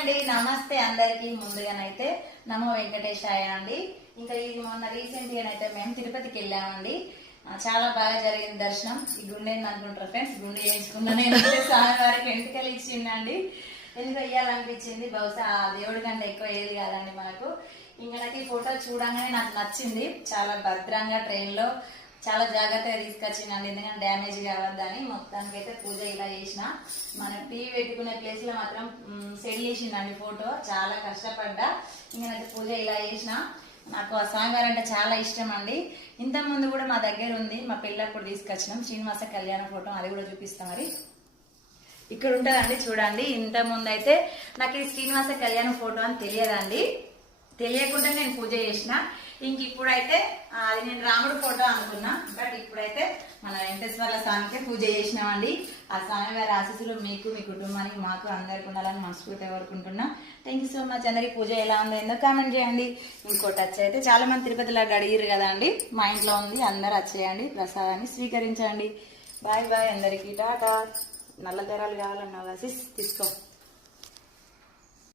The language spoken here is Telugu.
అండి. నమస్తే అందరికి. ముందుగానైతే నమో వెంకటేశాయ అండి. ఇంకా ఇది మొన్న రీసెంట్ గానైతే మేము తిరుపతికి వెళ్ళామండి. చాలా బాగా జరిగింది దర్శనం. ఈ గుండె అనుకుంటారు ఫ్రెండ్స్. గుండె వేయించుకున్నా నేను స్వామివారికి వెంటకలు ఇచ్చిండండి. ఎందుకు ఇయ్యాలనిపించింది. బహుశా ఆ దేవుడి కంటే ఎక్కువ ఏది కాదండి మనకు ఇంకా నాకు ఈ ఫోటో చూడంగానే నాకు నచ్చింది. చాలా భద్రంగా ట్రైన్లో చాలా జాగ్రత్తగా తీసుకొచ్చిందండి ఎందుకంటే డ్యామేజ్ కావద్దని మొత్తానికి అయితే పూజ ఇలా చేసిన. మనం టీవీ పెట్టుకునే ప్లేస్లో మాత్రం మ్, సెట్ చేసిందండి ఫోటో చాలా కష్టపడ్డా. ఇంకనైతే పూజ ఇలా చేసిన. నాకు ఆ సాంగార్ అంటే చాలా ఇష్టం అండి ఇంతకుముందు కూడా మా దగ్గర ఉంది. మా పిల్లప్పుడు తీసుకొచ్చినాం. శ్రీనివాస కళ్యాణ ఫోటో అది కూడా చూపిస్తాం మరి. ఇక్కడ ఉంటుందండి చూడండి. ఇంతకుముందు ముందు అయితే నాకు ఈ శ్రీనివాస కళ్యాణ ఫోటో అని తెలియదండి. తెలియకుండా నేను పూజ చేసిన. ఇంక ఇప్పుడైతే అది నేను రాముడు ఫోటో అనుకున్నా. బట్ ఇప్పుడైతే మన వెంకటేశ్వర్ల స్వామికి పూజ చేసినామండి. ఆ స్వామి వారి ఆశీస్సులు మీకు మీ కుటుంబానికి మాకు అందరికి ఉండాలని మనస్ఫూర్తి కోరుకుంటున్నా. థ్యాంక్ యూ సో మచ్ అందరికి పూజ ఎలా ఉందో? ఎందుకు కామెంట్ చేయండి. ఇంకోటి వచ్చైతే చాలా మంది తిరుపతి అడిగిరు కదా అండి. మా ఇంట్లో ఉంది. అందరు వచ్చేయండి ప్రసాదాన్ని స్వీకరించండి. బాయ్ బాయ్ అందరికీ. టాటా. నల్ల తెరాలు కావాలన్నావు సిస్ తీసుకో.